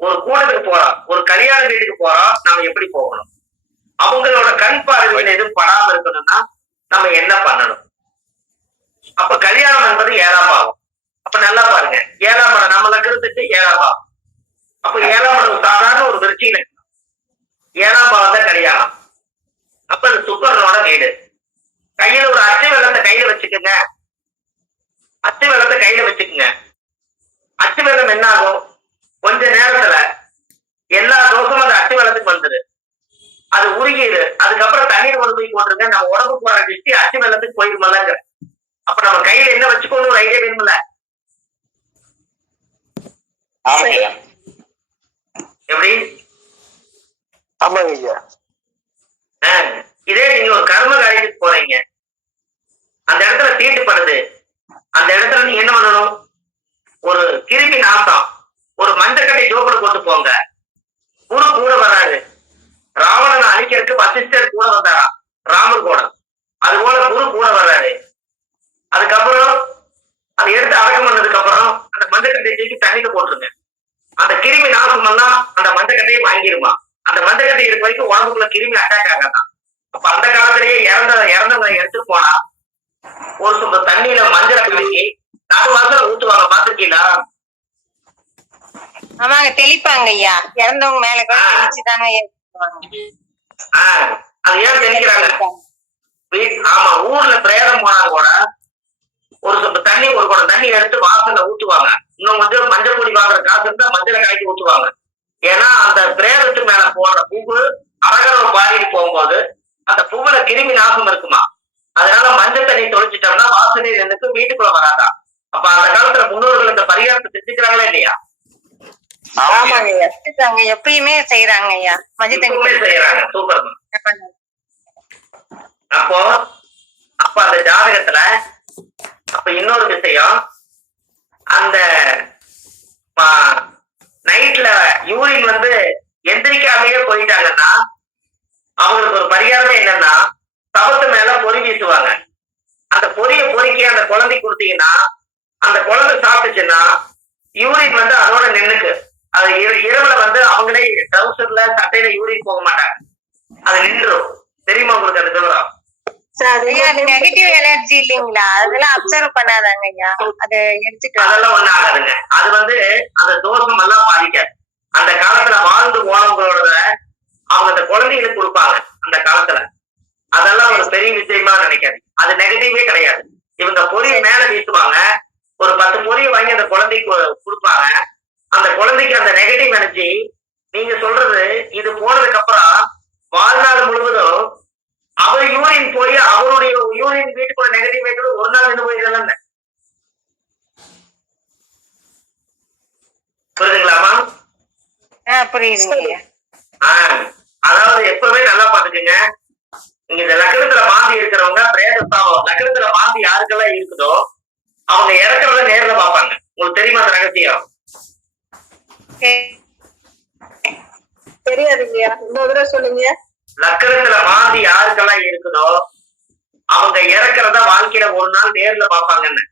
ஒரு கூட்டத்துக்கு போறோம் ஒரு கல்யாண வீட்டுக்கு போறோம் நம்ம எப்படி போகணும்? அவங்களோட கண் பார்வையில எதுவும் படாம இருக்கணும்னா நம்ம என்ன பண்ணணும்? அப்ப கல்யாணம் என்பது ஏழாம் பாவம். அப்ப நல்லா பாருங்க. ஏழாம் மடம் நம்ம லக்கிறதுக்கு ஏழாம் பாவம். அப்ப ஏழாம் மடம் சாதாரண ஒரு விருச்சி லக்னம். ஏழாம் பாவம் தான் கல்யாணம். அப்ப அது சுக்கரனோட வீடு. கையில ஒரு அச்சு வெள்ளத்தை கையில வச்சுக்கோங்க. அச்சு வெள்ளத்தை கையில வச்சுக்கோங்க. அச்சு வெள்ளம் என்ன ஆகும் கொஞ்ச நேரத்துல எல்லா தோஷமும் அந்த அச்சு வெள்ளத்துக்கு வந்துரு அது உருகிடு. அதுக்கப்புறம் தண்ணீர் கொண்டு போய் போட்டுருங்க. நம்ம உடம்புக்கு வர திருஷ்டி அச்சு வெள்ளத்துக்கு போயிருமல்லங்க அப்ப நம்ம கையில என்ன வச்சுக்கணும் ஒரு ஐடியா வேணும்ல? எப்படி? ஆமாங்க ஐயா. ஆ, இதே நீங்க ஒரு கர்ம காரியத்துக்கு போறீங்க. அந்த இடத்துல தீட்டுப்படுது. அந்த இடத்துல நீங்க என்ன பண்ணணும்? ஒரு கிருமி நாசம் ஒரு மஞ்சக்கட்டை ஜோக்குல கொண்டு போங்க. குரு கூட வராரு. ராவணனை அழிக்கிறதுக்கு வசிஷ்டர் கூட வந்தாரா? ராமர் கூட. அது போல குரு கூட வர்றாரு. அதுக்கப்புறம் அதை எடுத்து அடக்கம் பண்ணதுக்கு அப்புறம் அந்த மஞ்சக்கட்டையை தூக்கி தண்ணியில போட்டுருங்க. அந்த கிருமி நாசம் பண்ணா அந்த மஞ்சக்கட்டையை வாங்கிருமா? அந்த மந்தக்கட்டை இருக்க வரைக்கும் உடம்புக்குள்ள கிருமி அட்டாக் ஆகாதான் அப்ப அந்த காலத்திலேயே இறந்த இறந்தவங்க எடுத்து போனா ஒரு சொந்த தண்ணியில மஞ்சளை கலக்கி நாலு மாசம் ஊத்துவாங்க பாத்துருக்கீங்களா ஆமாங்க தெளிப்பாங்க ஐயா. இறந்தவங்க மேல கூட தெளிச்சுதாங்க அது ஏன் தெரிக்கிறாங்க வீட்- ஆமா ஊர்ல பிரேதம் போனா கூட ஒரு தண்ணி ஒரு குடம் தண்ணி எடுத்து வாசல்ல ஊத்துவாங்க. இன்னும் கொஞ்சம் மஞ்சள் பொடி வாங்குற காசு இருந்தா மஞ்சளை கலக்கி ஊத்துவாங்க. ஏன்னா அந்த பிரேதத்து மேல போடுற பூவு அரகரம் பாடிட்டு போகும்போது அந்த பூவுல கிருமி நாசம் இருக்குமா? அதனால மஞ்சள் தண்ணி தொளிச்சிட்டோம்னா வாசனை நின்னுக்கு வீட்டுக்குள்ள வராதா? அப்ப அந்த காலத்துல முன்னோர்கள் இந்த பரிகாரத்தை செஞ்சுக்கிறாங்களா இல்லையா? ஆமாங்க. ஆமாங்க ஐயா செஞ்சுட்டாங்க. எப்பயுமே செய்யறாங்க ஐயா. மஞ்சள் தண்ணி சூப்பர். அப்போ அப்ப அந்த ஜாதகத்துல அப்ப இன்னொரு விஷயம். அந்த நைட்ல யூரின் வந்து எந்திரிக்காமயே போயிட்டாங்கன்னா அவங்களுக்கு ஒரு பரிகாரமே என்னன்னா தவத்து மேல பொறி வீசுவாங்க. அந்த பொரிய பொறுக்கி அந்த குழந்தை கொடுத்தீங்கன்னா அந்த குழந்தை சாப்பிட்டுச்சுன்னா யூரின் வந்து அதோட நின்னுக்கு. அது இர- இரவுல வந்து அவங்களே ட்ரௌசர்ல சட்டையில யூரின் போக மாட்டாங்க. அது நின்றும் தெரியுமா உங்களுக்கு அது விவரம்? ஐயா அது நெகட்டிவ் எனர்ஜி இல்லைங்களா? அதெல்லாம் அப்சர்வ் பண்ணாதாங்க ஐயா. அது எடுத்துட்டு அதெல்லாம் ஒண்ணு ஆகாதுங்க. அது வந்து அந்த தோஷம் எல்லாம் பாதிக்காது. அந்த காலத்துல வாழ்ந்து போனவங்களோட அவங்க அந்த குழந்தைகளுக்கு கொடுப்பாங்க அந்த காலத்துல. அதெல்லாம் ஒரு பெரிய விஷயமா நினைக்காது. அது நெகட்டிவே கிடையாது. இவங்க பொரிய மேல வீசுவாங்க. ஒரு பத்து பொரிய வாங்கி அந்த குழந்தைக்கு கொடுப்பாங்க. அந்த குழந்தைக்கு அந்த நெகட்டிவ் எனர்ஜி நீங்க சொல்றது இது போனதுக்கு அப்புறம் வாழ்நாள் முழுவதும் அவர் யூரின் போய் அவருடைய யூரின் வீட்டுக்குள்ள நெகட்டிவ் வைக்கிறது ஒரு நாள் நின்று போயிருந்தாங்க புரியுதுங்களாமா புரியுதுங்க அதாவது எப்பவுமே நல்லா பாத்துக்கோங்க நீங்க இந்த லக்னத்துல மாந்தி இருக்கிறவங்க பிரேதஸ்தாபம் லக்னத்துல மாந்தி யாருக்கெல்லாம் இருக்குதோ அவங்க இறக்குறத நேர்ல பார்ப்பாங்க. உங்களுக்கு தெரியுமா அந்த ரகசியம்? சரி. தெரியாதுங்கய்யா. இன்னொரு தடவை சொல்லுங்க. லக்னத்துல மாந்தி யாருக்கெல்லாம் இருக்குதோ அவங்க இறக்குறத வாழ்க்கையில ஒரு நாள் நேர்ல பார்ப்பாங்கன்னு.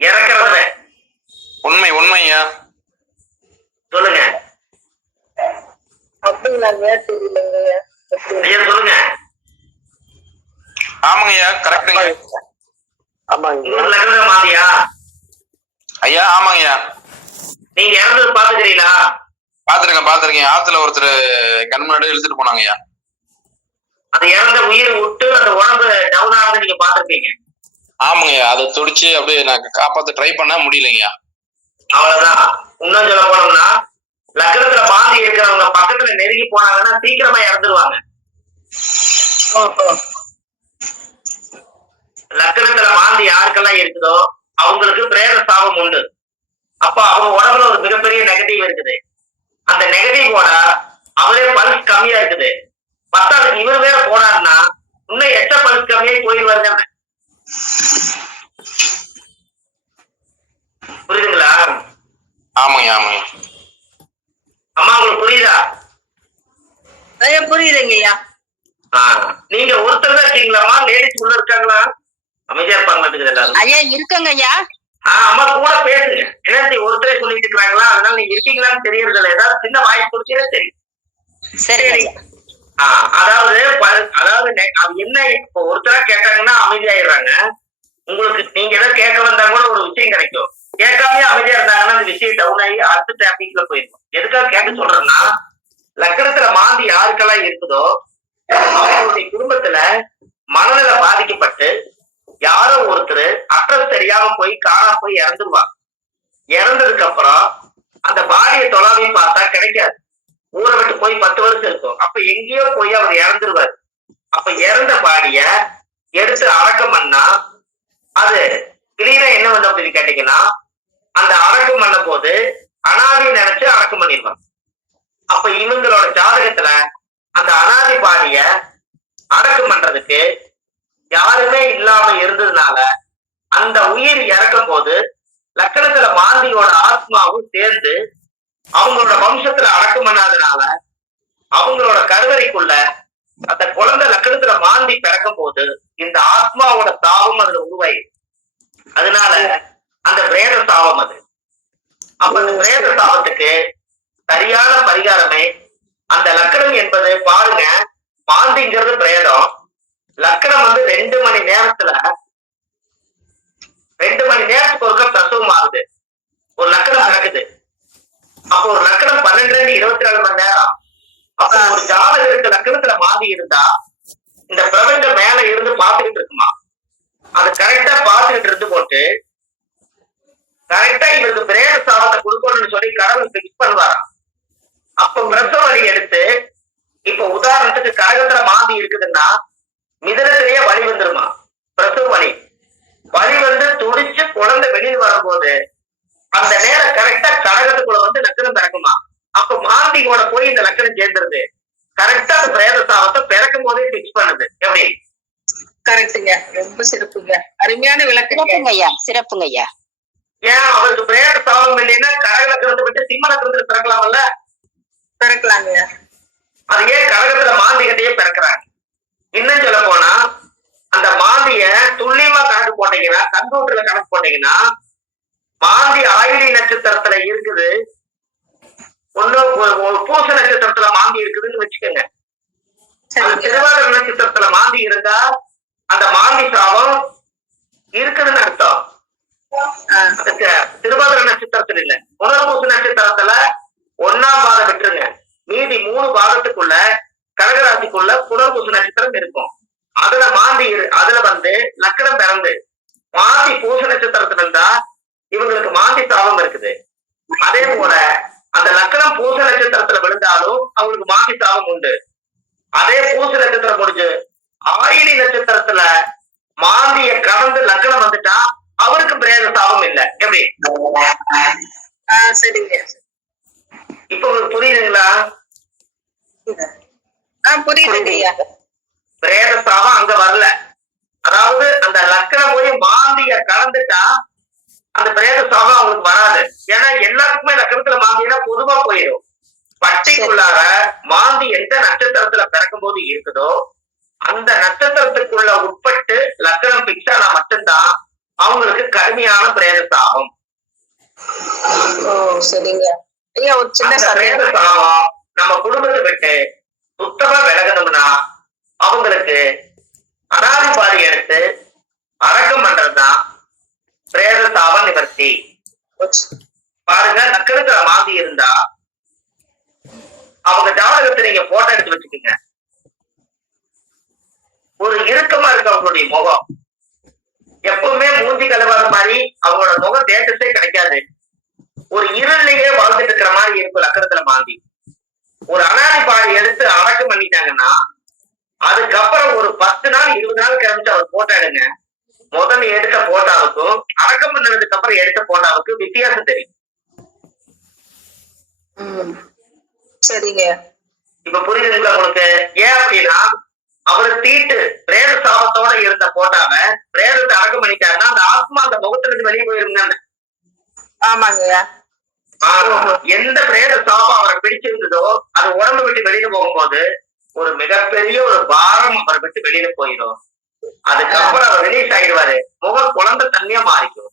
இறக்குறத. உண்மை உண்மை ஐயா சொல்லுங்க. அப்படிங்களாங்க? ஐயா சொல்லுங்க. ஆமாங்க ஐயா கரெக்டுங்க ஆமாங்க மாந்தியா ஐயா ஆமாங்க ஐயா நீங்க இறந்தது பாத்துக்கிறீங்களா பாத்துருக்கேன் பாத்துருக்கேன் ஆத்துல ஒருத்தர் கண் முன்னாடி இழுத்துட்டு போனாங்க ஐயா அது இறந்த உயிரை விட்டு அந்த உடம்பு டவுன் ஆனது நீங்க பாத்திருப்பீங்க ஆமாங்க ஐயா அதை துடிச்சு அப்படியே நான் காப்பாத்த ட்ரை பண்ண முடியலைங்கய்யா. அவ்வளவுதான். இன்னும் சொல்ல போனோம்னா லக்னத்துல பாந்தி இருக்கிறவங்க பக்கத்துல நெருங்கி போனாங்கன்னா சீக்கிரமா இறந்துருவாங்க. லக்னத்துல பாந்தி யாருக்கெல்லாம் இருக்குதோ அவங்களுக்கு பிரேத சாபம் உண்டு. அப்ப அவங்க உடம்புல ஒரு மிகப்பெரிய நெகட்டிவ் இருக்குது. அந்த நெகட்டிவோட அவரே பல்ஸ் கம்மியா இருக்குது. பத்தாவதுக்கு இவர் வேற போனாருன்னா இன்னும் எச்ச பல்ஸ் கம்மியாகி போயிடுவாருங்க புரியுதுங்களா? ஆமாங்க ஆமாங்க. அம்மா உங்களுக்கு புரியுதா? ஐயா புரியுதுங்கய்யா நீங்க ஒருத்தர் தான் இருக்கீங்களாமா லேடிஸ் உள்ள இருக்காங்களா? அமைதியா இருப்பாங்க ஐயா இருக்குங்க ஐயா. அம்மா கூட பேசுங்க. என்ன ஒருத்தரே சொல்லிட்டு இருக்காங்களா அதனால நீங்க இருக்கீங்களான்னு தெரியறது இல்லை ஏதாவது சின்ன வாய்ஸ் கொடுத்தீங்கன்னா தெரியும் ஐயா ஆஹ் அதாவது அதாவது அது என்ன இப்போ ஒருத்தரா கேட்டாங்கன்னா அமைதியாயிடுறாங்க. உங்களுக்கு நீங்க ஏதாவது கேட்க வந்தா கூட ஒரு விஷயம் கிடைக்கும். கேட்காமயே அமைதியா இருந்தாங்கன்னா அந்த விஷயம் டவுன் ஆகி அடுத்த டாபிக்ல போயிருக்கும் எதுக்காக கேட்க சொல்றேன்னா லக்கணத்துல மாந்தி யாருக்கெல்லாம் இருக்குதோ அவங்களுடைய குடும்பத்துல மனநிலை பாதிக்கப்பட்டு யாரோ ஒருத்தர் அட்ரஸ் தெரியாம போய் காணா போய் இறந்துருவாங்க. இறந்ததுக்கு அப்புறம் அந்த பாடியை தொலாவி பார்த்தா கிடைக்காது. ஊரை விட்டு போய் பத்து வருஷம் இருக்கும். அப்ப எங்கேயோ போய் அவர் இறந்துருவாரு. அப்ப இறந்த பாடிய எடுத்து அடக்கம் பண்ணா அது கிளீனா என்ன வந்து அப்படின்னு கேட்டீங்கன்னா அந்த அடக்கம் பண்ண போது அனாதி நினைச்சு அடக்கம் பண்ணிடுவாங்க அப்ப இவங்களோட ஜாதகத்துல அந்த அனாதி பாடிய அடக்கம் பண்றதுக்கு யாருமே இல்லாம இருந்ததுனால அந்த உயிர் இறக்கும் போது லக்கணத்துல மாந்தியோட ஆத்மாவும் சேர்ந்து அவங்களோட வம்சத்துல அடக்கம் பண்ணாதனால அவங்களோட கருவறைக்குள்ள அந்த குழந்தை லக்கணத்துல மாந்தி பிறக்கும் போது இந்த ஆத்மாவோட சாபம் அதுல உருவாயிரு. அதனால அந்த பிரேத சாபம் அது. அப்ப அந்த பிரேத சாபத்துக்கு சரியான பரிகாரமே அந்த லக்கணம் என்பது பாருங்க மாந்திங்கிறது பிரேதம். லக்கணம் வந்து ரெண்டு மணி நேரத்துல ரெண்டு மணி நேரத்துக்கு ஒருக்க பிரசவம் ஆகுது. ஒரு லக்கணம் நடக்குது. அப்போ ஒரு லக்கணம் பன்னெண்டுல இருபத்தி நாலு மணி நேரம். அப்ப ஒரு ஜாதகருக்கு லக்கணத்துல மாறி இருந்தா இந்த பிரபஞ்சம் மேல இருந்து பாத்துக்கிட்டு இருக்குமா? அது கரெக்டா பாத்துக்கிட்டு இருந்து போட்டு கரெக்டா இவருக்கு பிரேத சாபத்தை கொடுக்கணும்னு சொல்லி கடவுள் பிக்ஸ் பண்ணுவாராம். அப்ப பிரசவ வழி எடுத்து இப்ப உதாரணத்துக்கு கழகத்துல மாந்தி இருக்குதுன்னா மிதனத்திலேயே வலி வந்துருமா? பிரசவ வலி. வலி வந்து துடிச்சு குழந்தை வெளியில் வரும்போது அந்த நேரம் கரெக்டா கடகத்துக்குள்ள வந்து லக்கணம் பிறக்குமா? அப்ப மாந்தியோட போய் இந்த லக்கணம் சேர்ந்துருது. கரெக்டா அந்த பிரேத சாபத்தை பிறக்கும் போதே பிக்ஸ் பண்ணுது. எப்படி? கரெக்டுங்க ரொம்ப சிறப்புங்க. அருமையான விளக்கங்க. சிறப்புங்க ஐயா. சிறப்புங்க ஐயா. ஏன் அவருக்கு பிரேத சாபம் இல்லைன்னா கடக லக்கணத்தை விட்டு சிம்ம லக்கணத்துல பிறக்கலாம்ல? பிறக்கலாங்க. அது ஏன் கடகத்துல மாந்திகிட்டயே பிறக்கிறாங்க? இன்னும் சொல்ல போனா அந்த மாந்திய துல்லியமா கணக்கு போட்டீங்கன்னா கம்ப்யூட்டர்ல கணக்கு போட்டீங்கன்னா மாந்தி ஆயிலி நட்சத்திரத்துல இருக்குது. ஒண்ணு பூச நட்சத்திரத்துல மாந்தி இருக்குதுன்னு வச்சுக்கோங்க. திருவாதிரை நட்சத்திரத்துல மாந்தி இருந்தா அந்த மாந்தி சாபம் இருக்குதுன்னு அர்த்தம். ஆ, அந்த தி- திருவாதிரை நட்சத்திரத்துல இல்ல. புனர்பூச நட்சத்திரத்துல ஒன்னாம் பாதம் விட்டுருங்க. மீதி மூணு பாதத்துக்குள்ள கடகராசிக்குள்ள புனர்பூச நட்சத்திரம் இருக்கும். அதுல மாந்தி அதுல வந்து லக்கணம் பிறந்து மாந்தி பூச நட்சத்திரத்துல இருந்தா இவங்களுக்கு மாந்தி தாபம் இருக்குது. அதே போல அந்த லக்கணம் பூச நட்சத்திரத்துல விழுந்தாலும் அவங்களுக்கு மாந்தி தாபம் உண்டு. அதே பூச நட்சத்திரம் முடிஞ்சு ஆயிலி நட்சத்திரத்துல மாந்திய கடந்து லக்கணம் வந்துட்டா அவருக்கு பிரேத சாபம் இல்ல எப்படி ஆ, சரிங்க இப்ப உங்களுக்கு புரியுதுங்களா ஆ ஐயா பிரேத சாபம் அங்க வரல. அதாவது அந்த லக்கணம் போய் மாந்திய கலந்துட்டா அந்த பிரேத சாபம் அவங்களுக்கு வராது. ஏன்னா எல்லாத்துக்குமே லக்கணத்துல மாந்தினா பொதுவா போயிடும். பட்டிக்குள்ளார மாந்தி எந்த நட்சத்திரத்துல பிறக்கும் போது இருக்குதோ அந்த நட்சத்திரத்துக்குள்ள உட்பட்டு லக்கணம் பிக்ஸ் ஆனா மட்டும்தான் அவங்களுக்கு கடுமையான பிரேத சாபம். ஓ சரிங்க. ஐயா ஒரு சின்ன பிரேத சாபம் நம்ம குடும்பத்தை விட்டு சுத்தமா விலகணும்னா அவங்களுக்கு அனாதி பாதி எடுத்து அடக்கம் பண்றதுதான் பிரேத தாவ நிவர்த்தி. பாருங்க நக்கரத்துல மாந்தி இருந்தா அவங்க ஜாதகத்தை நீங்க போட்டோ எடுத்து வச்சுக்கோங்க. ஒரு இறுக்கமா இருக்கு அவங்களுடைய முகம் எப்பவுமே மூஞ்சி கழுவாத மாதிரி அவங்களோட முக தேட்டத்தே கிடைக்காது. ஒரு இருளையே வாழ்ந்துட்டு இருக்கிற மாதிரி இருக்கும் லக்கணத்துல மாந்தி. ஒரு அனாதி பாடி எடுத்து அடக்கம் பண்ணிட்டாங்கன்னா அதுக்கப்புறம் ஒரு பத்து நாள் இருபது நாள் கழிச்சு அவர் போட்டோ எடுங்க முதல்ல எடுத்த போட்டோவுக்கும் அடக்கம் பண்ணதுக்கு அப்புறம் எடுத்த போட்டோவுக்கும் வித்தியாசம் தெரியும். சரிங்க. இப்ப புரியுதுங்களா உங்களுக்கு? ஏன் அப்படின்னா அவர் தீட்டு பிரேத சாபத்தோட இருந்த போட்டாவ பிரேதத்தை அடக்கம் பண்ணிட்டாருன்னா அந்த ஆத்மா அந்த முகத்துல இருந்து வெளியே போயிருங்க ஆமாங்க. எந்த பிரேத சாபம் அவரை பிடிச்சிருந்ததோ அது உடம்பு விட்டு வெளியில போகும்போது ஒரு மிகப்பெரிய ஒரு பாரம் அவரை விட்டு வெளியில போயிடும். அதுக்கப்புறம் அவர் ரிலீஸ் ஆயிடுவாரு. முக குழந்தை தண்ணியா மாறிக்கும்.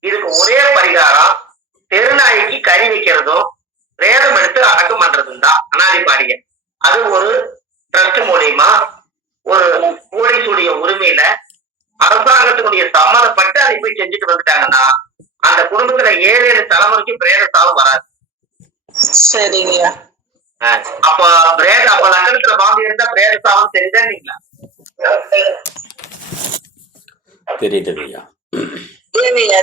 இதுக்கு ஒரே பரிகாரம் தெருநாய்க்கு கறி வைக்கிறதும் பிரேதம் எடுத்து அடக்கம் பண்றதும் தான். அனாதிபாடிய. அது ஒரு ட்ரஸ்ட் மூலியமா ஒரு போலீஸுடைய உரிமையில அரசாங்கத்தினுடைய சம்மதப்பட்டு அதை போய் செஞ்சுட்டு வந்துட்டாங்கன்னா அந்த குடும்பத்துல ஏழு ஏழு தலைமுறைக்கு பிரேத சாவு வராது. சரிங்கய்யா. அஹ் அப்ப பிரேத அப்ப லக்கணத்துல பாம்பு இருந்தா பிரேத சாவும் தெரியுதா தெரியுது ஐயா ஏங்கய்யா.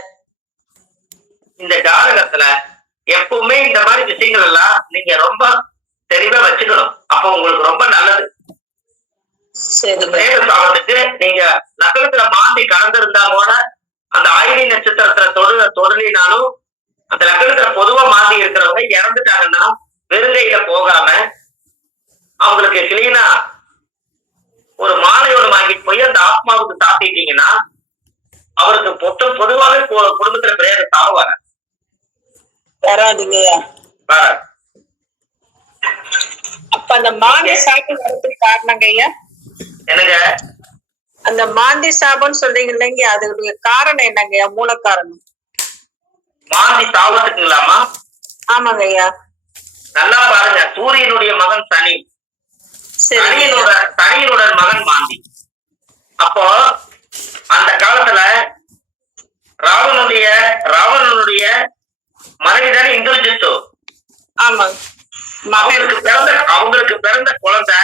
இந்த ஜாதகத்துல எப்பவுமே இந்த மாதிரி விஷயங்கள் எல்லாம் நீங்க ரொம்ப தெளிவா வச்சுக்கணும். அப்ப உங்களுக்கு ரொம்ப நல்லது. சரிங்க. பிரேத சாபத்துக்கு நீங்க நகரத்துல மாந்தி கலந்திருந்தா கூட அந்த ஆயிலி நட்சத்திரத்துல தொடு தொடலினாலும் அந்த லக்கணத்துல பொதுவா மாந்தி இருக்கிறவங்க இறந்துட்டாங்கன்னா வெறுங்கையில போகாம அவங்களுக்கு கிளீனா ஒரு மாலையோட வாங்கிட்டு போய் அந்த ஆத்மாவுக்கு சாத்திட்டீங்கன்னா அவருக்கு மொத்தம் பொதுவாகவே குடும்பத்துல பிரேத சாபம் வர வராதுங்கய்யா. வராது. அப்ப அந்த மாந்தி சாபம் வரதுக்கு காரணங்க ஐயா என்னங்க? அந்த மாந்தி சாபம்னு சொல்றீங்க இல்லைங்க அதோடைய காரணம் என்னங்கய்யா? மூல காரணம். மாந்தி சாபத்துக்குங்களாமா ஆமாங்க ஐயா நல்லா பாருங்க சூரியனுடைய மகன் சனி. சனியினோட சனியினோட மகன் மாந்தி. அப்போ அந்த காலத்துல ராவணனுடைய ராவணனுடைய மனைவிதானே இந்திரஜித்து. ஆமாங்க. மகன். அவங்களுக்கு பிறந்த அவங்களுக்கு பிறந்த குழந்தை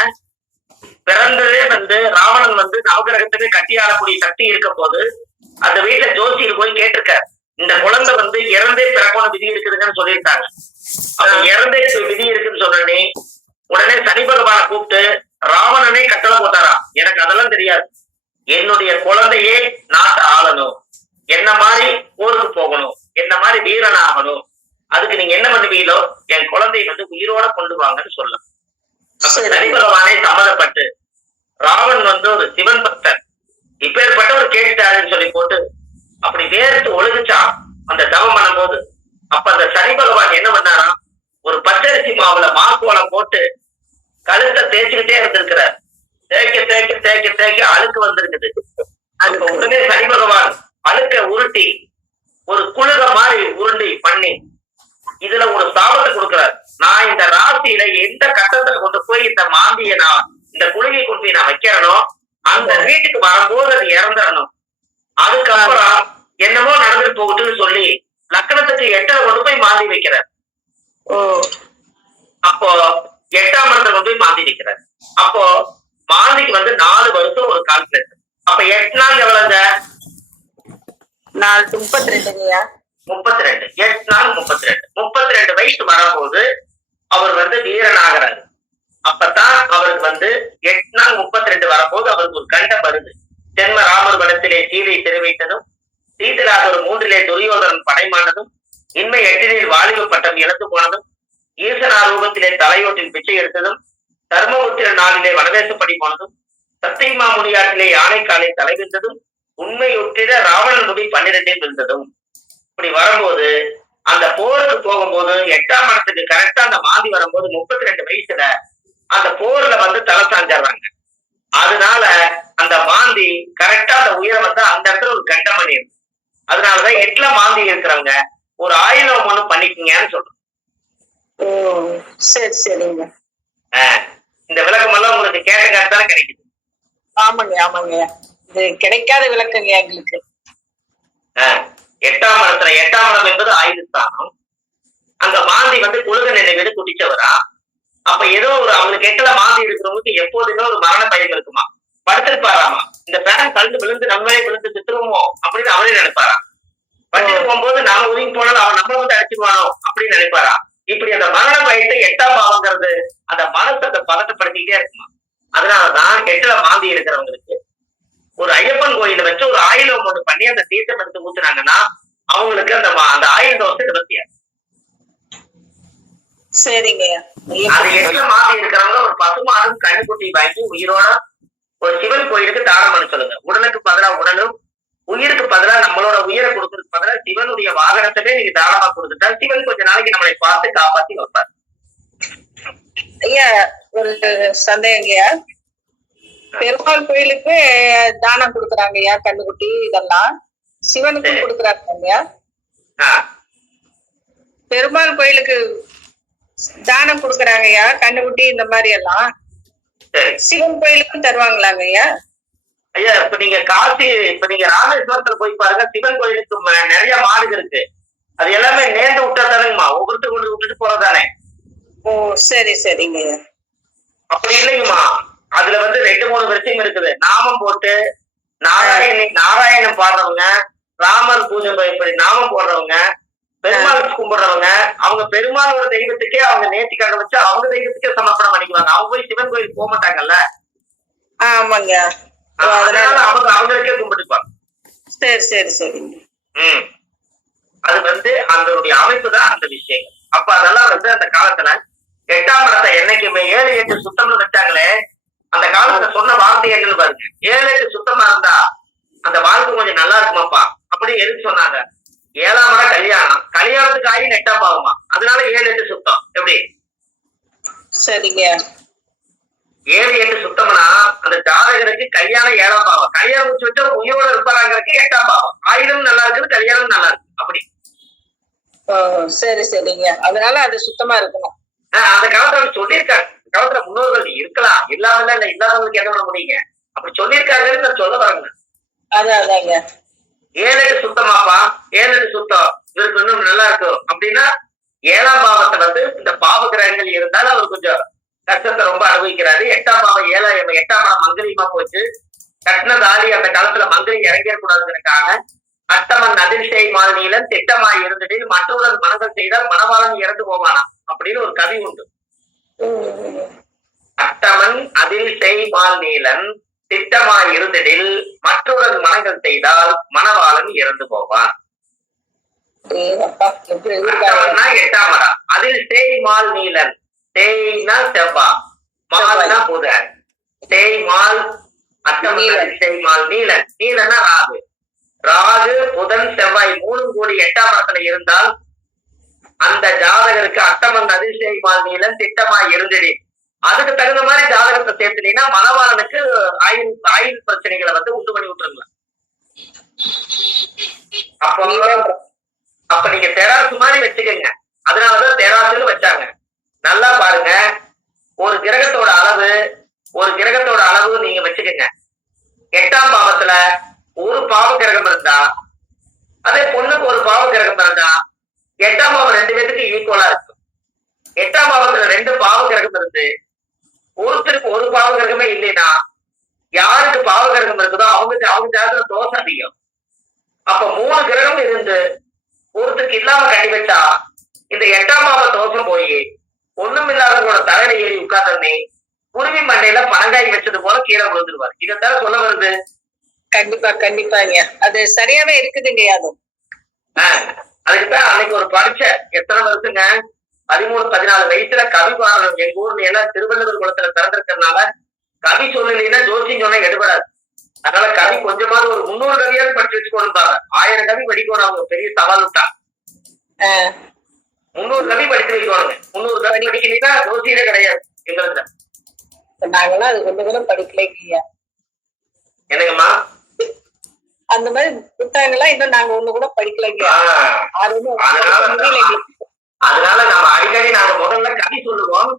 பிறந்ததே வந்து ராவணன் வந்து நவகிரகத்துக்கு கட்டி ஆளக்கூடிய சக்தி இருக்க போது அந்த வீட்டுல ஜோசியர் போய் கேட்டிருக்கார். இந்த குழந்தை வந்து இறந்தே பிறக்கணும் விதி இருக்குதுன்னு சொல்லியிருக்காங்க. அப்ப இறந்தே விதி இருக்குன்னு சொன்னனே உடனே சனி பகவானை கூப்பிட்டு ராவணனே கட்டளை போட்டாராம் எனக்கு அதெல்லாம் தெரியாது. என்னுடைய குழந்தையே நாட்டை ஆளணும். என்ன மாதிரி போருக்கு போகணும். என்ன மாதிரி வீரன் ஆகணும் அதுக்கு நீங்க என்ன பண்ணுவீங்களோ என் குழந்தையை வந்து உயிரோட கொண்டு வாங்கன்னு சொல்லலாம் சரி. சனி சம்மதப்பட்டு ராவன் வந்து ஒரு சிவன் பக்தர். இப்பேற்பட்டவர் கேட்டுட்டாருன்னு சொல்லி போட்டு அப்படி வேர்த்து ஒழுகுச்சான் அந்த தவம் பண்ணும்போது. அப்ப அந்த சனி பகவான் என்ன பண்ணாராம் ஒரு பச்சரிசி மாவுல மாக்கோலம் போட்டு கழுத்தை தேய்ச்சிக்கிட்டே இருந்திருக்கிறார். தேய்க்க தேய்க்க தேய்க்க தேய்க்க அழுக்கு வந்திருக்குது. அதுக்கு உடனே சனி பகவான் அழுக்க உருட்டி ஒரு குழுக மாதிரி உருண்டி பண்ணி இதுல ஒரு சாபத்தை கொடுக்கிறார். நான் இந்த ராசியில எந்த கட்டத்துல கொண்டு போய் இந்த மாந்திய நான் இந்த குழுகை கொண்டு போய் நான் வைக்கிறனோ அந்த வீட்டுக்கு வரும்போது அது இறந்துடணும். அதுக்கப்புறம் என்னமோ நடந்துட்டு போகட்டும்னு சொல்லி லக்கணத்துக்கு எட்டரை கொண்டு போய் மாந்தி வைக்கிறார். அப்போ எட்டாம் இடத்துல கொண்டு போய் மாந்தி வைக்கிறார். அப்போ மாந்திக்கு வந்து நாலு வருஷம் ஒரு கால்குலேட்டர் அப்ப எட்டு நாள் எவ்வளவுங்க? நாலு முப்பத்தி ரெண்டுங்கய்யா. முப்பத்தி ரெண்டு எட்டு நாள் முப்பத்தி ரெண்டு முப்பத்தி ரெண்டு வயசு வரும்போது அவர் வந்து வீரனாகிறாரு. அப்பதான் அவருக்கு வந்து எட்டு நாள் முப்பத்தி ரெண்டு வரும்போது அவருக்கு ஒரு கண்டம் வருது ஜென்ம ராமர் வனத்திலே சீதை தெரிவித்ததும் வைத்ததும் மூன்றிலே துரியோதனன் படைமானதும் இன்மை எட்டினில் வாலிப பட்டம் இழந்து போனதும் ஈசனா ரூபத்திலே தலையோட்டில் பிச்சை எடுத்ததும் தர்மபுத்திர நாளிலே வனவேசப்படி போனதும் சத்தியமா முடியாட்டிலே யானைக்காலை தலைவிழ்ந்ததும் வென்றதும் ராவணன் முடி பன்னிரெண்டில் விழுந்ததும். இப்படி வரும்போது அந்த போருக்கு போகும்போது எட்டாம் இடத்துக்கு கரெக்டா அந்த மாந்தி வரும்போது முப்பத்தி ரெண்டு வயசுல அந்த போர்ல வந்து தலை சாஞ்சிடுறாங்க அதனால அந்த மாந்தி கரெக்டா அந்த உயரம் வந்து அந்த இடத்துல ஒரு கண்டம் பண்ணிடும் அதனாலதான் எட்டுல மாந்தி இருக்கிறவங்க ஒரு ஆயுதம் ஒண்ணு பண்ணிக்கங்கன்னு சொல்றோம். ஓ சரி சரிங்க. இந்த விளக்கம் எல்லாம் உங்களுக்கு கேட்ட கேட்டாலும் கிடைக்குது. ஆமாங்க ஆமாங்க. இது கிடைக்காத விளக்கங்க எங்களுக்கு. ஆஹ் எட்டாம் இடத்துல எட்டாம் இடம் என்பது ஆயுதஸ்தானம். அங்க மாந்தி வந்து குழுக நினைவு குடிச்சவரா அப்ப ஏதோ ஒரு அவங்களுக்கு எட்டல மாந்தி இருக்கிறவங்களுக்கு எப்போதுமே ஒரு மரண பயம் இருக்குமா? படுத்திருப்பாராமா? இந்த பேரன் கழுந்து விழுந்து நம்மளே விழுந்து சித்துருவோமோ? அப்படின்னு அவரே நினைப்பாரா? வச்சுட்டு போகும்போது நாம ஒதுங்கி போனாலும் அவன் நம்மள வந்து அடிச்சிருவானோ அப்படின்னு நினைப்பாரா? இப்படி அந்த மரண பயத்தை எட்டாம் பாவங்கிறது அந்த மனசை அந்த பதட்டப்படுத்திக்கிட்டே இருக்குமா? அதனாலதான் எட்டுல மாந்தி இருக்கிறவங்களுக்கு ஒரு ஐயப்பன் கோயில வச்சு ஒரு ஆயுதம் ஒண்ணு பண்ணி அந்த தீர்த்தம் எடுத்து ஊத்துனாங்கன்னா அவங்களுக்கு அந்த அந்த ஆயுத தோசை நிவர்த்தியா சரிங்க. அது எட்டுல மாந்தி இருக்கிறவங்க ஒரு பசுமாடும் கண்ணுக்குட்டி வாங்கி உயிரோட ஒரு சிவன் கோயிலுக்கு தானம் பண்ண சொல்லுங்க. உடலுக்கு பதிலா உடலும் உயிருக்கு பதிலா நம்மளோட உயிரை கொடுக்கறதுக்கு பதிலா சிவனுடைய வாகனத்தவே நீங்க தானமா கொடுத்துட்டா சிவன் கொஞ்ச நாளைக்கு நம்மளை பார்த்து காப்பாத்தி வைப்பார். ஐயா ஒரு சந்தேகங்கய்யா பெருமாள் கோயிலுக்கு தானம் கொடுக்குறாங்க ஐயா கண்ணுக்குட்டி இதெல்லாம். சிவனுக்கும் சரி. கொடுக்குறாங்க ஐயா. பெருமாள் கோயிலுக்கு தானம் கொடுக்குறாங்க ஐயா கண்ணுக்குட்டி இந்த மாதிரி எல்லாம். சிவன் கோயிலுக்கும் தருவாங்களாங்க ஐயா? ஐயா இப்ப நீங்க காசி இப்ப நீங்க ராமேஸ்வரத்துல போய் பாருங்க சிவன் கோயிலுக்கு நிறைய மாடுகள் இருக்கு. அது எல்லாமே நேர்ந்து விட்டா தானேங்கம்மா. ஒவ்வொருத்தர் கொண்டு விட்டுட்டு போறதானே. ஓ சரி சரிங்க அப்படி இல்லைங்கம்மா. அதுல வந்து ரெண்டு மூணு விஷயம் இருக்குது. நாமம் போட்டு நாராயணி நாராயணம் பாடுறவங்க ராமர் பூஜை இப்படி நாமம் போடுறவங்க பெருமாள் கும்பிடுறவங்க அவங்க பெருமாளோட தெய்வத்துக்கே அவங்க நேர்த்தி கண்ண வச்சு அவங்க தெய்வத்துக்கே சமர்ப்பணம் பண்ணிக்குவாங்க. அவங்க போய் சிவன் கோயிலுக்கு போக மாட்டாங்கல்ல? ஆமாங்க. அதனால அவங்க அவங்களுக்கே கும்பிட்டுப்பாங்க சரி சரி சரிங்க. ம். அது வந்து அதனுடைய அமைப்பு தான் அந்த விஷயங்கள். அப்ப அதெல்லாம் வந்து அந்த காலத்துல எட்டாம் இடத்தை என்னைக்குமே ஏழு எட்டு சுத்தம்னு வச்சாங்களே அந்த காலத்துல சொன்ன வார்த்தைகள் பாருங்க. ஏழு எட்டு சுத்தமா இருந்தா அந்த வாழ்க்கை கொஞ்சம் நல்லா இருக்குமாப்பா? அப்படி எதுக்கு சொன்னாங்க? ஏழாம் இடம் கல்யாணம். கல்யாணத்துக்கு ஆகி எட்டாம் பாவமா? அதனால ஏழு எட்டு சுத்தம். எப்படி? சரிங்க. ஏழு எட்டு சுத்தம்னா அந்த ஜாதகருக்கு கல்யாணம் ஏழாம் பாவம். கல்யாணம் முடிச்சு வச்சா உயிரோட இருப்பாங்கிறதுக்கு எட்டாம் பாவம். ஆயுதம் நல்லா இருக்குது கல்யாணம் நல்லா இருக்கு அப்படி. சரி சரிங்க. அதனால அது சுத்தமா இருக்கணும். அந்த காலத்துல சொல்லியிருக்காங்க. காலத்துல முன்னோர்கள் இருக்கலாம். இல்லாமல இல்ல இல்லாதவங்களுக்கு என்ன பண்ண முடியுங்க? அப்படி சொல்லியிருக்காங்கன்னு நான் சொல்ல வரேங்க. அதாங்க. ஏழு சுத்தமாப்பா? ஏழு சுத்தம். இவருக்கு இன்னும் நல்லா இருக்கும். அப்படின்னா ஏழாம் பாவத்தை வந்து இந்த பாவ கிரகங்கள் இருந்தாலும் அவர் கொஞ்சம் கஷ்டத்தை ரொம்ப அனுபவிக்கிறாரு. எட்டாம் பாவம் ஏழாம் எட்டாம் பாவம் மங்கலியமா போச்சு. கட்டின தாலி அந்த காலத்துல மங்கலி இறங்கிடக்கூடாதுங்கிறதுக்காக அட்டமன் அதிர்ஷ்டை மாலினியில திட்டமாய் இருந்துட்டு மற்றவர்கள் மனங்கள் செய்தால் மணவாளன் இறந்து போவானா அப்படின்னு ஒரு கவி உண்டு. அட்டமன் அதில் செய்மால் நீலன் திட்டமாய் இருந்திடில் மற்றொரு மனங்கள் செய்தால் மணவாளன் இறந்து போவான். அப்பா எப்படி எழுதிருக்காங்க அட்டமன்னா எட்டாம் மரம் அதில் செய்மால் நீலன். தேய்னா செவ்வா. மால்னா புதன் நீலன். அதில் செய்மால் நீலன். நீலன்னா ராகு. ராகு புதன் செவ்வாய் மூணு கூடி எட்டாம் மரத்துல இருந்தால் அந்த ஜாதகருக்கு அட்டமன் அதிசயமால் நீளம் திட்டமா இருந்துடி அதுக்கு தகுந்த மாதிரி ஜாதகத்தை சேர்த்துட்டீங்கன்னா மணவாளனுக்கு ஆயுள் ஆயுள் பிரச்சனைகளை வந்து உண்டு பண்ணி விட்டுருங்களா அப்போ அப்ப நீங்க தெராசு மாதிரி வச்சுக்கோங்க. அதனாலதான் தெராசுன்னு வச்சாங்க. நல்லா பாருங்க. ஒரு கிரகத்தோட அளவு ஒரு கிரகத்தோட அளவு நீங்க வச்சுக்கோங்க. எட்டாம் பாவத்துல ஒரு பாவ கிரகம் இருந்தா அதே பொண்ணுக்கு ஒரு பாவ கிரகம் இருந்தா எட்டாம் பாவம் ரெண்டு பேத்துக்கு ஈக்குவலா இருக்கும். எட்டாம் பாவத்துல ரெண்டு பாவ கிரகம் இருந்து ஒருத்தருக்கு ஒரு பாவ கிரகமே இல்லைன்னா யாருக்கு பாவ கிரகம் இருக்குதோ அவங்க அவங்க ஜாதகம் தோஷம் அதிகம். அப்ப மூணு கிரகம் இருந்து ஒருத்தருக்கு இல்லாம கட்டி வச்சா இந்த எட்டாம் பாவ தோஷம் போய் ஒண்ணும் இல்லாதவங்களோட தலையில ஏறி உட்கார்ந்தே குருவி மண்டையில பனங்காய் வச்சது போல கீழே விழுந்துருவார். இதைத்தான் சொல்ல வருது. கண்டிப்பா கண்டிப்பாங்க. அது சரியாவே இருக்குதுங்க ஆஹ் அதுக்குதான் அன்னைக்கு ஒரு பரீட்சை எத்தனை வருஷங்க? பதிமூணு பதினாலு வயசுல கவி பாடணும். எங்க ஊர்ல எல்லாம் திருவள்ளுவர் குளத்துல பிறந்திருக்கிறதுனால கவி சொல்லலைன்னா ஜோசியம் சொன்னா எடுபடாது. அதனால கவி கொஞ்சமாவது ஒரு முந்நூறு கவியாவது படிச்சு வச்சுக்கணும் பாரு ஆயிரம் கவி படிக்கணும் அவங்க பெரிய சவால் ஆஹ் முந்நூறு கவி படிச்சு வைக்கணுங்க. முந்நூறு கவி படிக்கலைன்னா ஜோசியரே கிடையாது எங்களுக்கு நாங்கெல்லாம் அது கொஞ்சம் கூட படிக்கலைங்க என்னங்கம்மா? அந்த மாதிரி புத்தகங்கள்லாம் இன்னும் நாங்க ஒண்ணு கூட படிக்கலைங்க. அதனால நம்ம அடிக்கடி நாங்க முதல்ல கவி சொல்லுவோம்.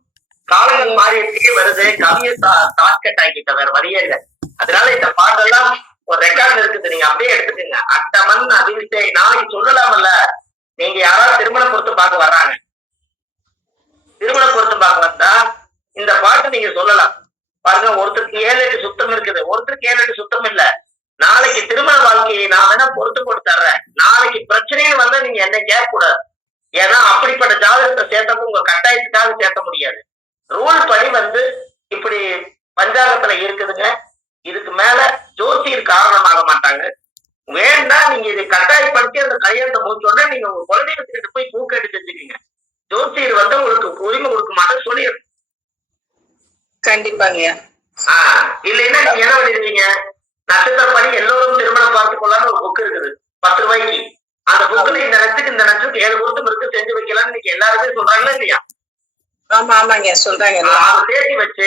காலங்கள் மாறிட்டே வருது. கவியை ஷார்ட்கட் ஆக்கிட்ட வேற வழியே இல்லை. அதனால இந்த பாட்டெல்லாம் ஒரு ரெக்கார்டு இருக்குது. நீங்க அப்படியே எடுத்துக்கோங்க. அட்டமன் அதிர்ஷ்டை நாளைக்கு சொல்லலாம்ல நீங்க யாராவது திருமண பொருத்தம் பார்க்க வர்றாங்க. திருமண பொருத்தம் பார்க்க வந்தா இந்த பாட்டு நீங்க சொல்லலாம். பாருங்க ஒருத்தருக்கு ஏழு எட்டு சுத்தம் இருக்குது. ஒருத்தருக்கு ஏழு எட்டு சுத்தம் இல்ல. நாளைக்கு திருமண வாழ்க்கையை நான் வேணா பொறுத்து போட்டு தர்றேன். நாளைக்கு பிரச்சனைன்னு வந்தா நீங்க என்ன கேட்க கூடாது ஏன்னா அப்படிப்பட்ட ஜாதகத்தை சேர்த்தப்ப உங்க கட்டாயத்துக்காக சேர்த்த முடியாது. ரூல் படி வந்து இப்படி பஞ்சாங்கத்துல இருக்குதுங்க. இதுக்கு மேல ஜோசியர் காரணமாக மாட்டாங்க. வேணா நீங்க இதை கட்டாயப்படுத்தி அந்த கையெழுத்த முடிச்சோடனே நீங்க உங்க குழந்தைகிட்ட போய் பூக்கெடுத்து வச்சுக்கீங்க ஜோசியர் வந்து உங்களுக்கு உரிமை கொடுக்க மாட்டேன்னு சொல்லிடுங்க. கண்டிப்பாங்க. ஆஹ் இல்லைன்னா நீங்க என்ன பண்ணிருவீங்க நட்சத்திரப்படி எல்லோரும் திருமணம் பார்த்து கொள்ளான்னு ஒரு புக் இருக்குது. பத்து ரூபாய்க்கு. அந்த புக்ல இந்த நட்சத்திரம் இந்த நட்சத்திரம் ஏழு பொருத்தம் இருக்கு செஞ்சு வைக்கலாம்னு இன்னைக்கு எல்லாருமே சொல்றாங்களா இல்லையா? ஆமா ஆமாங்க சொல்றாங்க சேர்த்து வச்சு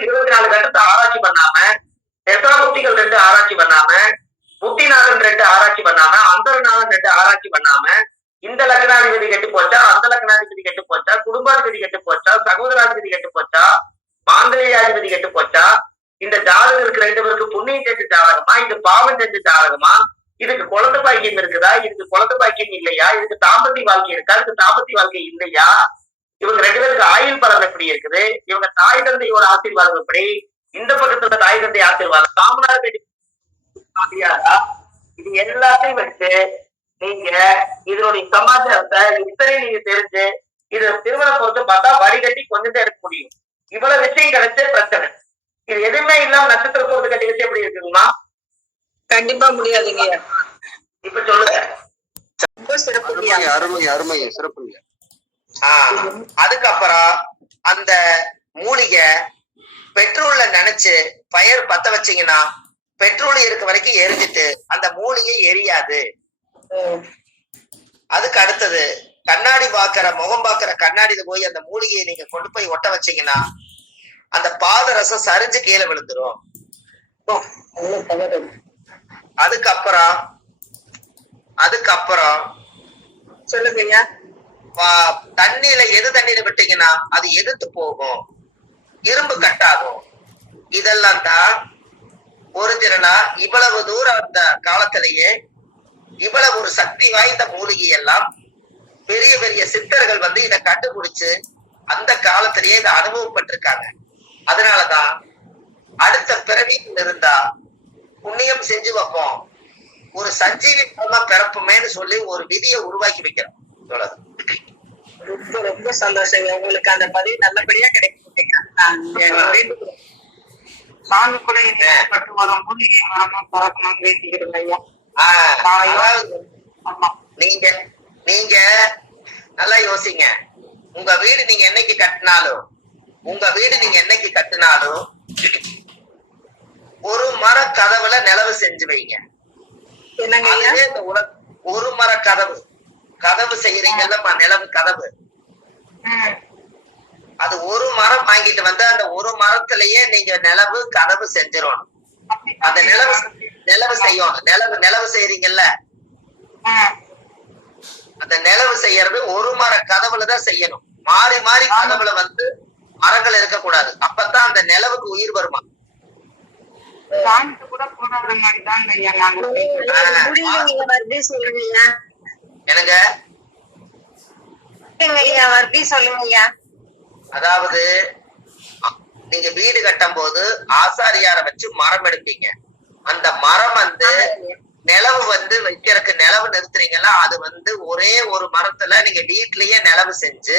இருபத்தி நாலு கட்டத்தை ஆராய்ச்சி பண்ணாம தசாபுக்திகள் ரெண்டு ஆராய்ச்சி பண்ணாம புத்திநாதன் ரெண்டு ஆராய்ச்சி பண்ணாம அந்தரநாதன் ரெண்டு ஆராய்ச்சி பண்ணாம இந்த லக்னாதிபதி கெட்டு போச்சா அந்த லக்னாதிபதி கெட்டு போச்சா குடும்பாதிபதி கெட்டு போச்சா சகோதராதிபதி கெட்டு போச்சா மாந்திரியாதிபதி கெட்டு போச்சா இந்த ஜாதகருக்கு ரெண்டு பேருக்கு புண்ணியம் செஞ்ச ஜாதகமா? இது பாவம் செஞ்ச ஜாதகமா? இதுக்கு குழந்தை பாக்கியம் இருக்குதா? இதுக்கு குழந்தை பாக்கியம் இல்லையா? இதுக்கு தாம்பத்திய வாழ்க்கை இருக்கா? இதுக்கு தாம்பத்திய வாழ்க்கை இல்லையா? இவங்க ரெண்டு பேருக்கு ஆயுள் பலன் எப்படி இருக்குது? இவங்க தாய் தந்தையோட ஆசீர்வாதம் எப்படி? இந்த பக்கத்துல தாய் தந்தை ஆசீர்வாதம். காமனார் பேட்டி இது எல்லாத்தையும் வச்சு நீங்க இதனுடைய சமாச்சாரத்தை இத்தனை நீங்க தெரிஞ்சு இது திருமணம் பொறுத்து பார்த்தா வடிகட்டி கொஞ்சம் தான் எடுக்க முடியும். இவ்வளவு விஷயம் கிடைச்ச பிரச்சனை. இது எதுவுமே இல்லாம நட்சத்திர பொறுத்து கட்டி வச்சு எப்படி இருக்குங்களா கண்டிப்பா முடியாதுங்க. இப்ப சொல்லுங்க. அருமை அருமை சிறப்புங்க ஆஹ் அதுக்கப்புறம் அந்த மூலிகை பெட்ரோல்ல நினைச்சு ஃபயர் பத்த வச்சீங்கன்னா பெட்ரோல் இருக்க வரைக்கும் எரிஞ்சிட்டு அந்த மூலிகை எரியாது. அதுக்கு அடுத்தது கண்ணாடி பாக்குற முகம் பாக்குற கண்ணாடியில போய் அந்த மூலிகையை நீங்க கொண்டு போய் ஒட்ட வச்சீங்கன்னா அந்த பாதரசம் சரிஞ்சு கீழே விழுந்துரும். அதுக்கப்புறம் அதுக்கப்புறம் சொல்லுங்க தண்ணியில எது தண்ணியில விட்டீங்கன்னா அது எதிர்த்து போகும். இரும்பு கட்டாகும். இதெல்லாம் தான் ஒரிஜினலா இவ்வளவு தூரம் அந்த காலத்திலேயே இவ்வளவு ஒரு சக்தி வாய்ந்த மூலிகை எல்லாம் பெரிய பெரிய சித்தர்கள் வந்து இதை கண்டுபிடிச்சு அந்த காலத்திலேயே இதை அனுபவப்பட்டிருக்காங்க. அதனாலதான் அடுத்த பிறவியில் இருந்தா புண்ணியம் செஞ்சு வைப்போம். ஒரு சஞ்சீவி மூலமா பிறப்புமேன்னு சொல்லி ஒரு விதியை உருவாக்கி வைக்கிறோம். இவ்வளவு. ரொம்ப ரொம்ப சந்தோஷங்க. உங்களுக்கு அந்த பதிவு நல்லபடியா கிடைக்கும் நாங்க கூட பட்டு வரும் மூலிகை மரமா பறக்கணும் வேண்டிக்கிறோம் ஐயா. நீங்க நீங்க நல்லா யோசிங்க. உங்க வீடு நீங்க என்னைக்கு கட்டினாலும் உங்க வீடு நீங்க என்னைக்கு கட்டினாலும் ஒரு மர கதவுல நிலவு செஞ்சு வைங்க. ஒரு மர கதவு. கதவு செய்யறீங்கல்லம்மா நிலவு கதவு. அது ஒரு மரம் வாங்கிட்டு வந்து அந்த ஒரு மரத்திலேயே நீங்க நிலவு கதவு செஞ்சிடணும். அந்த நிலவு நிலவு செய்யணும். நிலவு நிலவு செய்யறீங்கல்ல. அந்த நிலவு செய்யறது ஒரு மர கதவுல தான் செய்யணும். மாறி மாறி கதவுல வந்து மரங்கள் இருக்கக்கூடாது. அப்பதான் அந்த நிலவுக்கு உயிர் வருமா? அதாவது நீங்க வீடு கட்டும் போது ஆசாரியார வச்சு மரம் எடுப்பீங்க. அந்த மரம் வந்து நிலவு வந்து வைக்கிறதுக்கு நிலவு நிறுத்துறீங்களா அது வந்து ஒரே ஒரு மரத்துல நீங்க வீட்லயே நிலவு செஞ்சு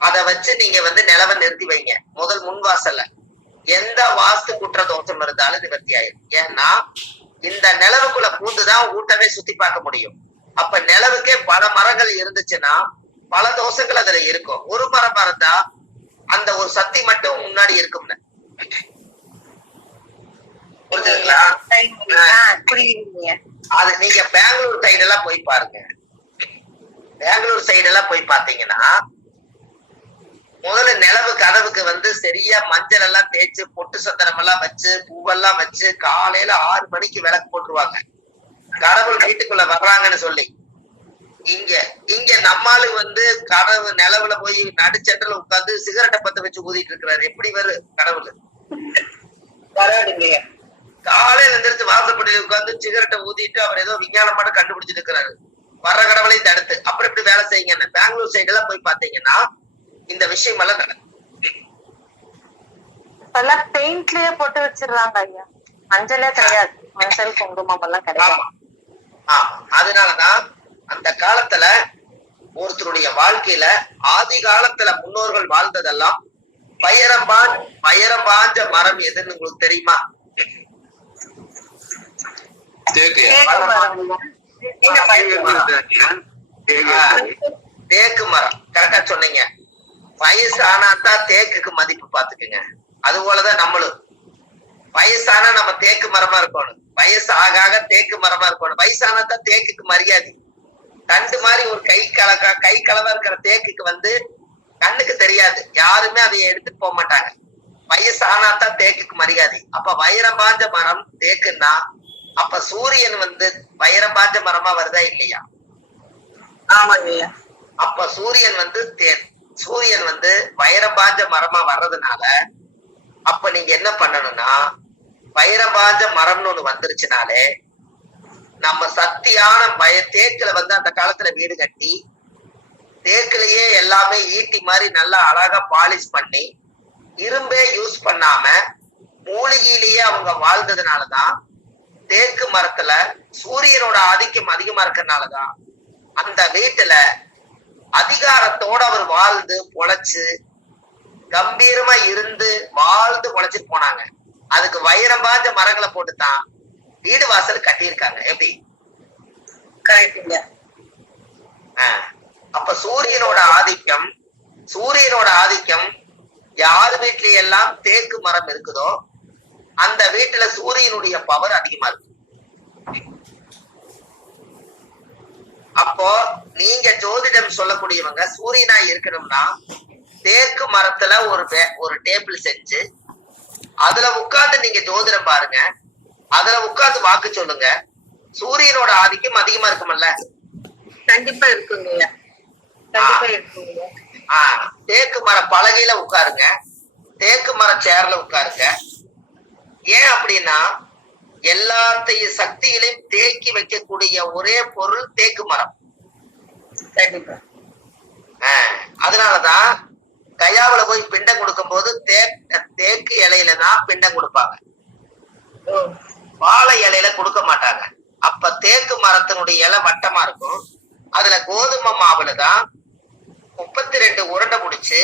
அத வச்சு நீங்க வந்து நிலவை நிறுத்தி வைங்க. முதல் முன் வாசல்ல எந்த வாஸ்து குற்ற தோஷம் இருந்தாலும் நிவர்த்தி ஆயிரும். ஏன்னா இந்த நிலவுக்குள்ள பூந்துதான் ஊட்டவே சுத்தி பார்க்க முடியும். அப்ப நிலவுக்கே பல மரங்கள் இருந்துச்சுன்னா பல தோஷங்கள் அதுல இருக்கும். ஒரு மரம் மறந்தா அந்த ஒரு சக்தி மட்டும் முன்னாடி இருக்கும்ல அது நீங்க பெங்களூர் சைடு எல்லாம் போய் பாருங்க. பெங்களூர் சைடு எல்லாம் போய் பாத்தீங்கன்னா முதல்ல நிலவு கதவுக்கு வந்து சரியா மஞ்சள் எல்லாம் தேய்ச்சு பொட்டு சந்தனம் எல்லாம் வச்சு பூவெல்லாம் வச்சு காலையில ஆறு மணிக்கு விளக்கு போட்டுருவாங்க. கடவுள் வீட்டுக்குள்ள வர்றாங்கன்னு சொல்லி. இங்க இங்க நம்மாளு வந்து கனவு நிலவுல போய் நடுச்சட்டில் உட்கார்ந்து சிகரெட்டை பத்த வச்சு ஊதிட்டு இருக்கிறாரு. எப்படி வரும் கடவுள்? காலையில எந்திரிச்சு வாசப்படியில உட்கார்ந்து சிகரெட்டை ஊதிட்டு அவர் ஏதோ விஞ்ஞானம் மட்டும் கண்டுபிடிச்சிட்டு இருக்கிறாரு. வர்ற கடவுளையும் தடுத்து. அப்புறம் இப்படி வேலை செய்யுங்க? பெங்களூர் சைடு எல்லாம் போய் பாத்தீங்கன்னா இந்த விஷயம் எல்லாம் நடக்கும். இப்பெல்லாம் பெயிண்ட்லயே போட்டு வச்சிடுறாங்க ஐயா. மஞ்சளே கிடையாது. மஞ்சள் குங்குமம் எல்லாம் கிடையாது. அதனாலதான் அந்த காலத்துல ஒருத்தருடைய வாழ்க்கையில ஆதி காலத்துல முன்னோர்கள் வாழ்ந்ததெல்லாம் பயரம்பான் பயரம்பாஞ்ச மரம் எதுன்னு உங்களுக்கு தெரியுமா? தேக்கு. மரம் கரெக்டா சொன்னீங்க. வயசு ஆனாதான் தேக்குக்கு மதிப்பு பாத்துக்குங்க அது போலதான் நம்மளும். வயசானா நம்ம தேக்கு மரமா இருக்கணும். வயசு ஆக ஆக தேக்கு மரமா இருக்கணும். வயசானாதான் தேக்குக்கு மரியாதை. தண்டு மாதிரி ஒரு கை கலக்க கை கலவா இருக்கிற தேக்குக்கு வந்து கண்ணுக்கு தெரியாது. யாருமே அதை எடுத்துட்டு போக மாட்டாங்க. வயசு ஆனாதான் தேக்குக்கு மரியாதை. அப்ப வைரம் பாஞ்ச மரம் தேக்குன்னா அப்ப சூரியன் வந்து வைரம் பாஞ்ச மரமா வருதா இல்லையா? ஆமாங்க ஐயா அப்ப சூரியன் வந்து தே- சூரியன் வந்து வைரம் பாஞ்ச மரமா வர்றதுனால அப்ப நீங்க என்ன பண்ணணும்னா வைரம் பாஞ்ச மரம்னு ஒண்ணு வந்துருச்சுனாலே நம்ம சக்தியான பய தேக்குல வந்து அந்த காலத்துல வீடு கட்டி தேக்குலயே எல்லாமே ஈட்டி மாதிரி நல்லா அழகா பாலிஷ் பண்ணி இரும்பே யூஸ் பண்ணாம மூலிகையிலேயே அவங்க வாழ்ந்ததுனாலதான் தேக்கு மரத்துல சூரியனோட ஆதிக்கம் அதிகமா இருக்கிறதுனாலதான் அந்த வீட்டுல அதிகாரத்தோட அவர் வாழ்ந்து பொழைச்சு கம்பீரமா இருந்து வாழ்ந்து பொழைச்சிட்டு போனாங்க. அதுக்கு வைரம் பாஞ்ச மரங்களை போட்டுதான் வீடு வாசல் கட்டியிருக்காங்க. எப்படி? கரெக்டுங்க. அப்ப சூரியனோட ஆதிக்கம் சூரியனோட ஆதிக்கம் யார் வீட்ல எல்லாம் தேக்கு மரம் இருக்குதோ அந்த வீட்டுல சூரியனுடைய பவர் அதிகமா இருக்கு. அப்போ நீங்க ஜோதிடம் சொல்லக்கூடியவங்க சூரியனா இருக்கணும்னா தேக்கு மரத்துல ஒரு ஒரு டேபிள் செஞ்சு அதுல உட்கார்ந்து நீங்க ஜோதிடம் பாருங்க. அதுல உட்கார்ந்து வாக்கு சொல்லுங்க. சூரியனோட ஆதிக்கம் அதிகமா இருக்குமல்ல? கண்டிப்பா இருக்குங்க. ஆஹ் தேக்கு மர பலகையில உட்காருங்க. தேக்கு மர சேர்ல உட்காருங்க. ஏன் அப்படின்னா எல்லாத்தையும் சக்திகளையும் தேக்கி வைக்கக்கூடிய ஒரே பொருள் தேக்கு மரம். கண்டிப்பா அதனாலதான் கயாவுல போய் பிண்டம் கொடுக்கும் போது தேக்கு இலையில தான் பிண்டம் கொடுப்பாங்க. வாழை இலையில கொடுக்க மாட்டாங்க. அப்ப தேக்கு மரத்தினுடைய இலை வட்டமா இருக்கும். அதுல கோதுமை மாவுல தான் முப்பத்தி ரெண்டு உருண்டை முடிச்சு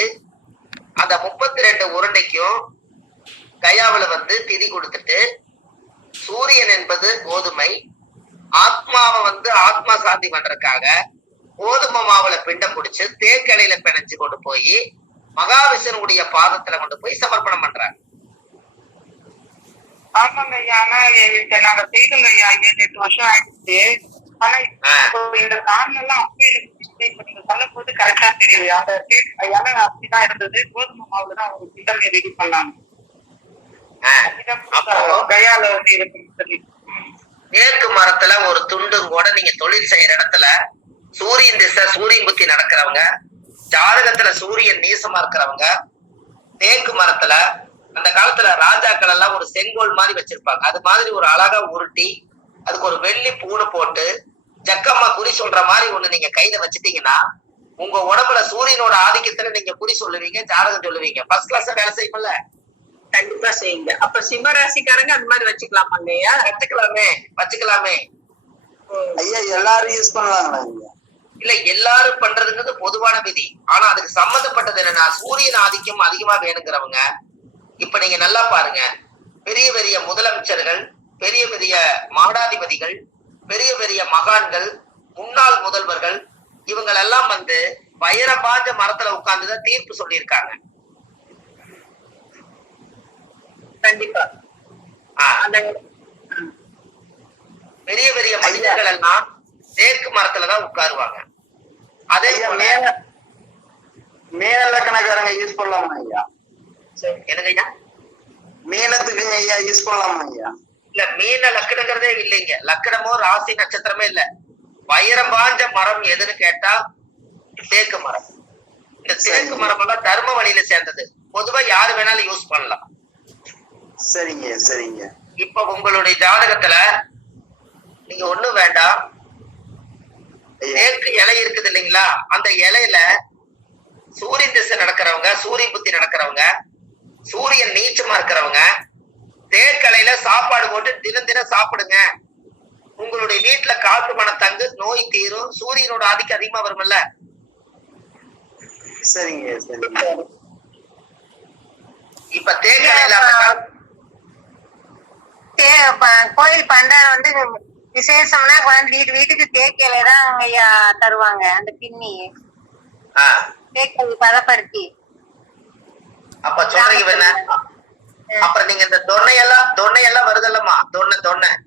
அந்த முப்பத்தி ரெண்டு உருண்டைக்கும் கயாவுல வந்து திதி கொடுத்துட்டு சூரியன் என்பது கோதுமை ஆத்மாவை வந்து ஆத்மா சாந்தி பண்றதுக்காக கோதுமை மாவுல பிண்டம் பிடிச்சு தேக்கலையில பிணைச்சு கொண்டு போய் மகாவிஷ்ணுடைய பாதத்துல கொண்டு போய் சமர்ப்பணம் பண்றாங்க ஆமாங்க ஐயா. ஆனா இப்ப நாங்க செய்தோங்க ஐயா. ஏழு எட்டு வருஷம் ஆயிடுச்சு. ஆனா இந்த காரணம் எல்லாம் இருந்துச்சு. இப்ப நீங்க சொல்லும் போது கரெக்டா தெரியுது. அந்த இலை அப்படிதான் இருந்தது. கோதுமை மாவுல தான் அவங்க சிதமே ரெடி பண்ணாங்க. கயால வந்து இருக்குன்னு சொல்லி தேக்கு மரத்துல ஒரு துண்டும் கூட நீங்க தொழில் செய்யற இடத்துல சூரியன் திசை சூரியன் புத்தி நடக்கிறவங்க ஜாதகத்துல சூரியன் நீசமா இருக்கிறவங்க தேக்கு மரத்துல அந்த காலத்துல ராஜாக்கள் எல்லாம் ஒரு செங்கோல் மாதிரி வச்சிருப்பாங்க. அது மாதிரி ஒரு அழகா உருட்டி அதுக்கு ஒரு வெள்ளி பூணு போட்டு ஜக்கம்மா குறி சொல்ற மாதிரி ஒண்ணு நீங்க கையில வச்சுட்டீங்கன்னா உங்க உடம்புல சூரியனோட ஆதிக்கத்துல நீங்க குறி சொல்லுவீங்க ஜாதகம் சொல்லுவீங்க. ஃபர்ஸ்ட் கிளாஸ் வேலை செய்யும்ல? கண்டிப்பா செய்யுங்க. அப்ப சிம்ம ராசிக்காரங்க அந்த மாதிரி வச்சுக்கலாமாங்க ஐயா வச்சுக்கலாமே வச்சுக்கலாமே. ஐயா எல்லாரும் யூஸ் பண்ணலாங்களா? இல்ல எல்லாரும் பண்றதுங்கிறது பொதுவான விதி. ஆனா அதுக்கு சம்மந்தப்பட்டது என்னன்னா சூரியன் ஆதிக்கம் அதிகமா வேணுங்கிறவங்க இப்ப நீங்க நல்லா பாருங்க. பெரிய பெரிய முதலமைச்சர்கள் பெரிய பெரிய மாடாதிபதிகள் பெரிய பெரிய மகான்கள் முன்னாள் முதல்வர்கள் இவங்களெல்லாம் வந்து வைரம் பாஞ்ச மரத்துல உட்கார்ந்துதான் தீர்ப்பு சொல்லியிருக்காங்க. கண்டிப்பா. பெரிய பெரிய மனிதர்கள் எல்லாம் தேக்கு மரத்துலதான் உட்காருவாங்க. அதே மேல மீன லக்கணக்காரங்க யூஸ் பண்ணலாமா ஐயா? எனக்கு ஐயா? மீனத்துக்கு ஐயா யூஸ் பண்ணலாமா ஐயா? இல்ல மீன லக்கணங்கிறதே இல்லைங்க. லக்கணமோ ராசி நட்சத்திரமே இல்ல. வைரம் பாஞ்ச மரம் எதுன்னு கேட்டா தேக்கு மரம். இந்த தேக்கு மரம் எல்லாம் தர்ம வழியில சேர்ந்தது. பொதுவா யாரு வேணாலும் யூஸ் பண்ணலாம். சரிங்க சரிங்க. இப்ப உங்களுடைய ஜாதகத்துல நீங்க ஒண்ணும் வேண்டாம். தேக்கு இலை இருக்குது இல்லைங்களா? அந்த இலையில சூரியன் திசை நடக்கிறவங்க சூரிய புத்தி நடக்கிறவங்க சூரியன் நீச்சமா இருக்கிறவங்க தேக்கலையில சாப்பாடு போட்டு தினம் தினம் சாப்பிடுங்க. உங்களுடைய வீட்டுல காற்று மனம் தங்கு நோய் தீரும். சூரியனோட ஆதிக்கம் அதிகமா வரும்ல? சரிங்க சரிங்க இப்ப தேக்கலையில கோயில் பண்டாரம் வந்து விசேஷம்னா கொண்டாந்து வீட்டு வீட்டுக்கு தேக்கையில தான் ஐயா தருவாங்க அந்த பின்னி. தேக்கை பதப்படுத்தி. அப்ப சொல்றீங்க அப்புறம் நீங்க இந்த தொன்னையெல்லாம் தொன்னையெல்லாம் வருதல்லம்மா? தொன்னை தொன்னை.